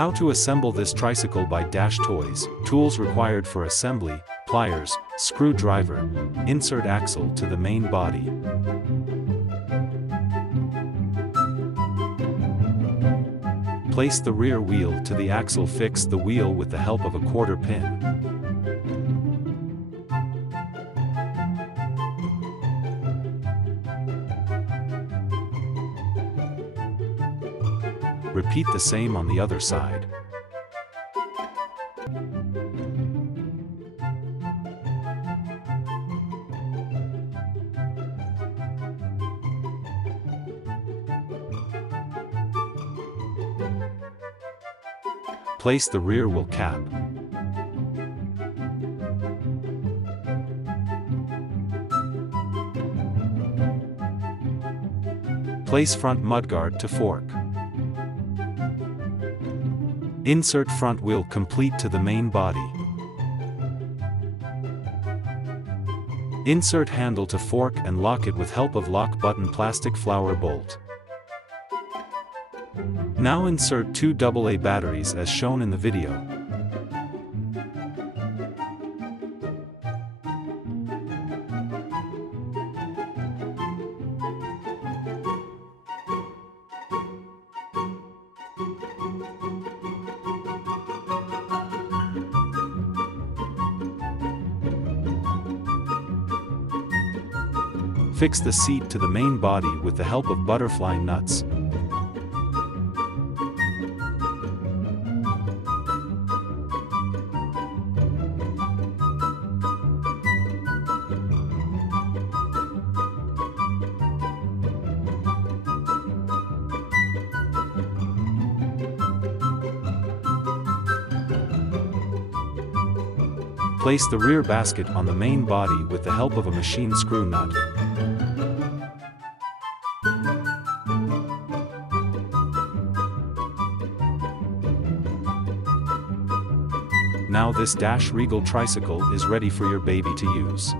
How to assemble this tricycle by Dash Toys. Tools required for assembly: pliers, screwdriver, insert axle to the main body. Place the rear wheel to the axle. Fix the wheel with the help of a quarter pin. Repeat the same on the other side. Place the rear wheel cap. Place front mudguard to fork. Insert front wheel complete to the main body. Insert handle to fork and lock it with help of lock button plastic flower bolt. Now insert two AA batteries as shown in the video. Fix the seat to the main body with the help of butterfly nuts. Place the rear basket on the main body with the help of a machine screw nut. Now this Regal tricycle is ready for your baby to use.